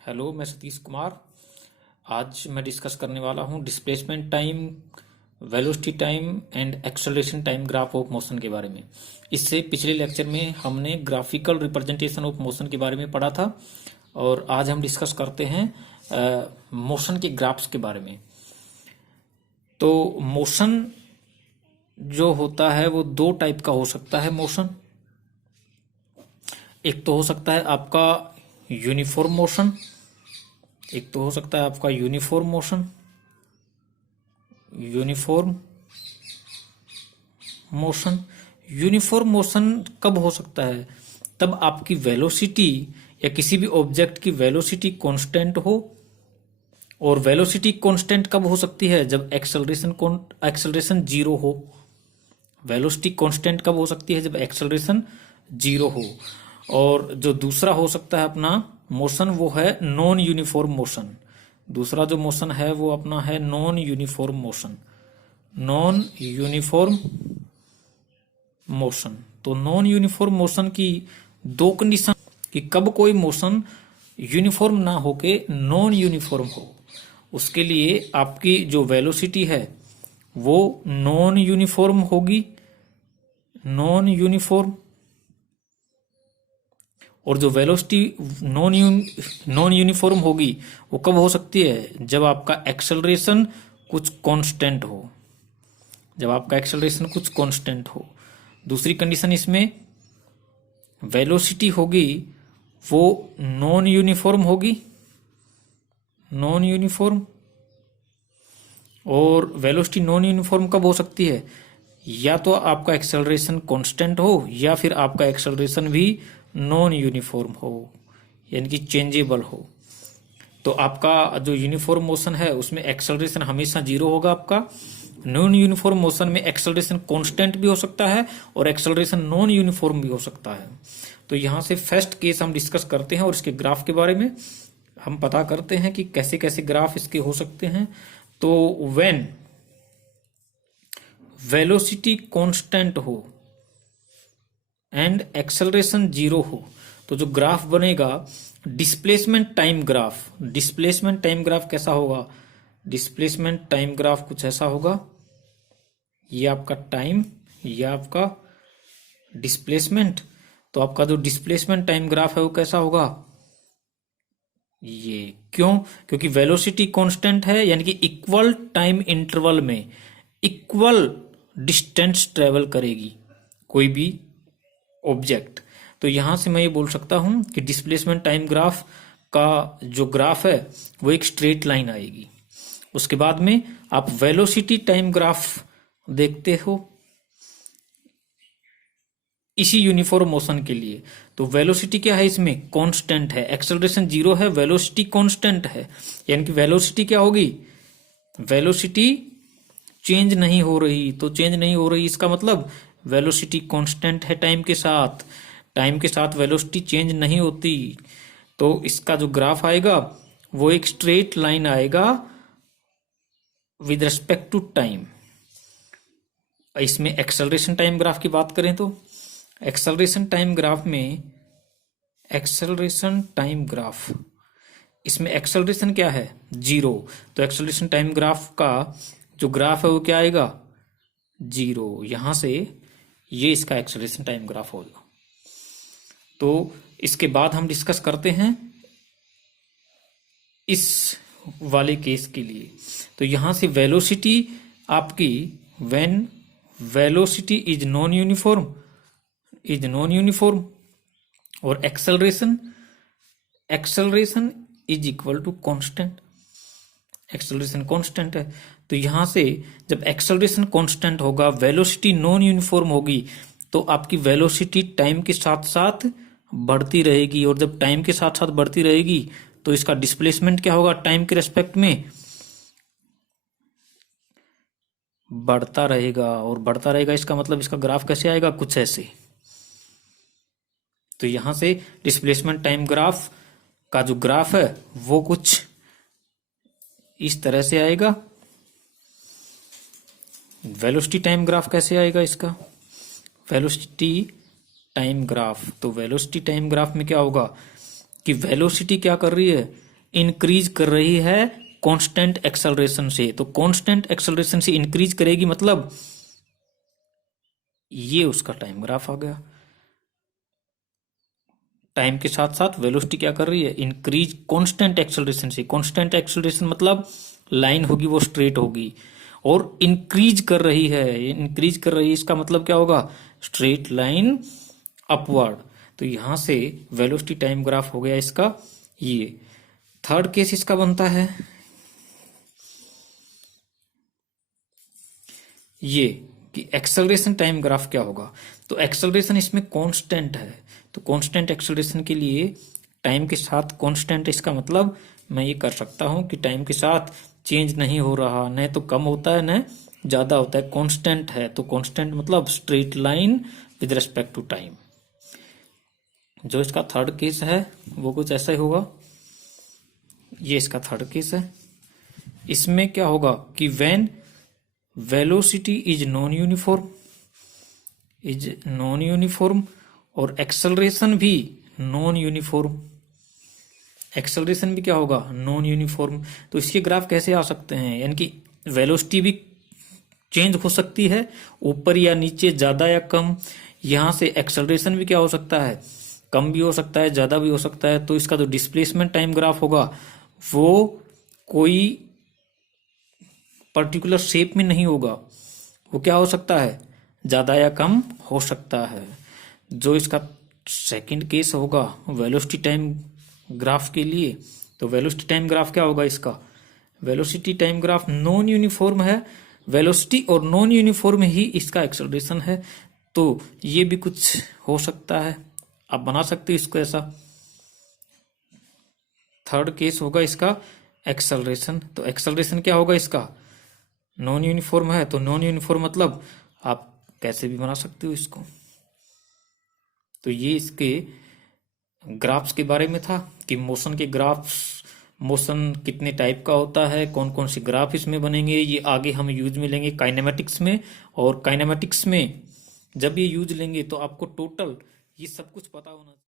Hello, मैं सतीश कुमार। आज मैं डिस्कस करने वाला हूँ displacement time, velocity time and acceleration time graph of motion के बारे में। इससे पिछले लेक्चर में हमने ग्राफिकल रिप्रेजेंटेशन ऑफ मोशन के बारे में पढ़ा था और आज हम डिस्कस करते हैं मोशन के ग्राफ्स के बारे में। तो मोशन जो होता है वो दो टाइप का हो सकता है मोशन। एक तो हो सकता है आपका यूनिफॉर्म मोशन, एक तो हो सकता है आपका uniform motion. Uniform motion uniform motion कब हो सकता है? तब आपकी वेलोसिटी या किसी भी ऑब्जेक्ट की वेलोसिटी कांस्टेंट हो। और वेलोसिटी कांस्टेंट कब हो सकती है? जब एक्सेलरेशन जीरो हो। वेलोसिटी कांस्टेंट कब हो सकती है? जब एक्सेलरेशन जीरो हो। और जो दूसरा हो सकता है अपना मोशन, वो है नॉन यूनिफॉर्म मोशन। दूसरा जो मोशन है वो अपना है non uniform motion. Non uniform motion. तो नॉन यूनिफॉर्म मोशन की दो कंडीशन कि कब कोई मोशन यूनिफॉर्म ना होके नॉन यूनिफॉर्म हो। उसके लिए आपकी जो वेलोसिटी है वो नॉन यूनिफॉर्म होगी, नॉन यूनिफॉर्म। और जो वेलोसिटी नॉन यूनिफॉर्म होगी वो कब हो सकती है? जब आपका एक्सेलरेशन कुछ कांस्टेंट हो। जब आपका एक्सेलरेशन कुछ कांस्टेंट हो। दूसरी कंडीशन इसमें वेलोसिटी होगी वो नॉन यूनिफॉर्म होगी, नॉन यूनिफॉर्म। और वेलोसिटी नॉन यूनिफॉर्म कब हो सकती है? या तो आपका एक्सेलरेशन कांस्टेंट हो या फिर आपका एक्सेलरेशन भी नॉन यूनिफॉर्म हो, यानी कि चेंजेबल हो। तो आपका जो यूनिफॉर्म मोशन है उसमें एक्सेलरेशन हमेशा जीरो होगा आपका। नॉन यूनिफॉर्म मोशन में एक्सेलरेशन कांस्टेंट भी हो सकता है और एक्सेलरेशन नॉन यूनिफॉर्म भी हो सकता है। तो यहां से फर्स्ट केस हम डिस्कस करते हैं और इसके ग्राफ के बारे में हम पता करते हैं कि कैसे कैसे ग्राफ इसके हो सकते हैं। तो व्हेन वेलोसिटी कांस्टेंट हो एंड एक्सेलरेशन जीरो हो तो जो ग्राफ बनेगा displacement time graph. Displacement time graph कैसा होगा? डिस्प्लेसमेंट टाइम ग्राफ कुछ ऐसा होगा। ये आपका टाइम, ये आपका डिस्प्लेसमेंट। तो आपका जो डिस्प्लेसमेंट टाइम ग्राफ है वो कैसा होगा? ये क्यों? क्योंकि वेलोसिटी कांस्टेंट है, यानी कि इक्वल टाइम इंटरवल में इक्वल डिस्टेंस ट्रेवल करेगी कोई भी ऑब्जेक्ट। तो यहां से मैं ये बोल सकता हूं कि डिस्प्लेसमेंट टाइम ग्राफ का जो ग्राफ है वो एक स्ट्रेट लाइन आएगी। उसके बाद में आप वेलोसिटी टाइम ग्राफ देखते हो इसी यूनिफॉर्म मोशन के लिए। तो वेलोसिटी क्या है? इसमें कांस्टेंट है, एक्सेलरेशन जीरो है, वेलोसिटी कांस्टेंट है। यानी कि वेलोसिटी क्या होगी? वेलोसिटी चेंज नहीं हो रही। तो चेंज नहीं हो रही इसका मतलब वेलोसिटी कांस्टेंट है टाइम के साथ। टाइम के साथ वेलोसिटी चेंज नहीं होती। तो इसका जो ग्राफ आएगा वो एक स्ट्रेट लाइन आएगा विद रिस्पेक्ट टू टाइम। इसमें एक्सेलरेशन टाइम ग्राफ की बात करें तो एक्सेलरेशन टाइम ग्राफ में एक्सेलरेशन टाइम ग्राफ, इसमें एक्सेलरेशन क्या है? जीरो। तो एक्सेलरेशन टाइम ग्राफ का जो ग्राफ है वो क्या आएगा? जीरो। यहां से ये इसका एक्सेलरेशन टाइम ग्राफ होगा। तो इसके बाद हम डिस्कस करते हैं इस वाले केस के लिए। तो यहां से वेलोसिटी आपकी when velocity is non uniform और acceleration is equal to constant. Acceleration constant है। तो यहां से जब एक्सेलरेशन कांस्टेंट होगा, वेलोसिटी नॉन यूनिफॉर्म होगी, तो आपकी वेलोसिटी टाइम के साथ साथ बढ़ती रहेगी। और जब टाइम के साथ साथ बढ़ती रहेगी तो इसका डिस्प्लेसमेंट क्या होगा? टाइम के रेस्पेक्ट में बढ़ता रहेगा। और बढ़ता रहेगा इसका मतलब इसका ग्राफ कैसे आएगा? कुछ ऐसे। तो यहां से डिस्प्लेसमेंट टाइम ग्राफ का जो ग्राफ है वो कुछ इस तरह से आएगा। वेलोसिटी टाइम ग्राफ कैसे आएगा इसका? वेलोसिटी टाइम ग्राफ, तो वेलोसिटी टाइम ग्राफ में क्या होगा कि वेलोसिटी क्या कर रही है? इंक्रीज कर रही है कांस्टेंट एक्सेलरेशन से। तो कांस्टेंट एक्सेलरेशन से इंक्रीज करेगी मतलब ये उसका टाइम ग्राफ आ गया। टाइम के साथ साथ वेलोसिटी क्या कर रही है, इंक्रीज कांस्टेंट एक्सेलरेशन से। कांस्टेंट एक्सेलरेशन मतलब लाइन होगी वो स्ट्रेट होगी, और इंक्रीज कर रही है, इंक्रीज कर रही है इसका मतलब क्या होगा, स्ट्रेट लाइन अपवर्ड। तो यहां से वेलोसिटी टाइम ग्राफ हो गया इसका ये। थर्ड केस इसका बनता है ये कि एक्सेलरेशन टाइम ग्राफ क्या होगा। तो एक्सेलरेशन इसमें कांस्टेंट है, तो कांस्टेंट एक्सेलरेशन के लिए टाइम के साथ कांस्टेंट, इसका मतलब मैं ये कर सकता हूं कि टाइम के साथ चेंज नहीं हो रहा, न तो कम होता है न ज्यादा होता है, कांस्टेंट है। तो कांस्टेंट मतलब straight line with respect to time. जो इसका थर्ड केस है वो कुछ ऐसा ही होगा। ये इसका थर्ड केस है। इसमें क्या होगा कि when velocity is non uniform और एक्सेलरेशन भी नॉन यूनिफॉर्म। एक्सेलरेशन भी क्या होगा, नॉन यूनिफॉर्म। तो इसके ग्राफ कैसे आ सकते हैं, यानी कि वेलोसिटी भी चेंज हो सकती है, ऊपर या नीचे, ज्यादा या कम। यहां से एक्सेलरेशन भी क्या हो सकता है, कम भी हो सकता है, ज्यादा भी हो सकता है। तो इसका जो डिस्प्लेसमेंट टाइम ग्राफ होगा वो कोई पर्टिकुलर शेप में नहीं होगा, वो क्या हो सकता है, ज्यादा या कम हो सकता है। जो इसका सेकंड केस होगा वेलोसिटी टाइम ग्राफ के लिए, तो वेलोसिटी टाइम ग्राफ क्या होगा इसका, velocity time graph non uniform है, वेलोसिटी और नॉन यूनिफॉर्म ही इसका एक्सेलरेशन है। तो ये भी कुछ हो सकता है, आप बना सकते हो इसको ऐसा। थर्ड केस होगा इसका एक्सेलरेशन। तो एक्सेलरेशन क्या होगा इसका, नॉन यूनिफॉर्म है, तो नॉन यूनिफॉर्म मतलब आप कैसे भी बना सकते हो इसको। तो ये इसके ग्राफ्स के बारे में था कि मोशन के ग्राफ्स, मोशन कितने टाइप का होता है, कौन कौन से ग्राफ इसमें बनेंगे, ये आगे हम यूज में लेंगे काइनेमेटिक्स में। और काइनेमेटिक्स में जब ये यूज लेंगे तो आपको टोटल ये सब कुछ पता होना चाहिए।